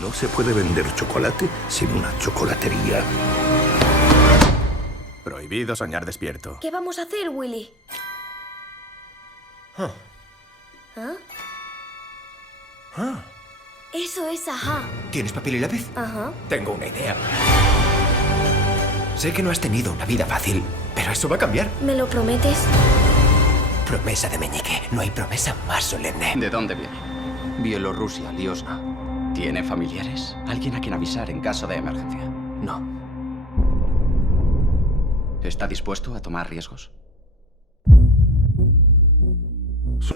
No se puede vender chocolate sin una chocolatería. Prohibido soñar despierto. ¿Qué vamos a hacer, Willy? ¿Ah? Eso es ajá. ¿Tienes papel y lápiz? Ajá. Tengo una idea. Sé que no has tenido una vida fácil, pero eso va a cambiar. ¿Me lo prometes? Promesa de meñique. No hay promesa más solemne. ¿De dónde viene? Bielorrusia, Liosna. ¿Tiene familiares? ¿Alguien a quien avisar en caso de emergencia? No. ¿Está dispuesto a tomar riesgos?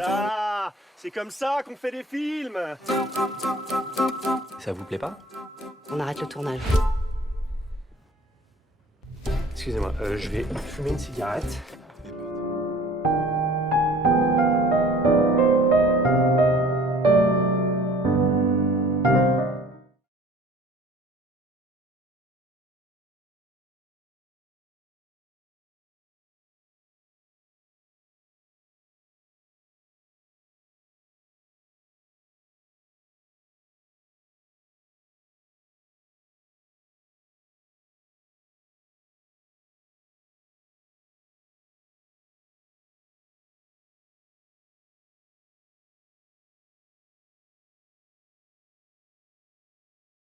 Ah, c'est comme ça qu'on fait des films. Ça vous plaît pas? On arrête le tournage. Excusez-moi, je vais fumer une cigarette.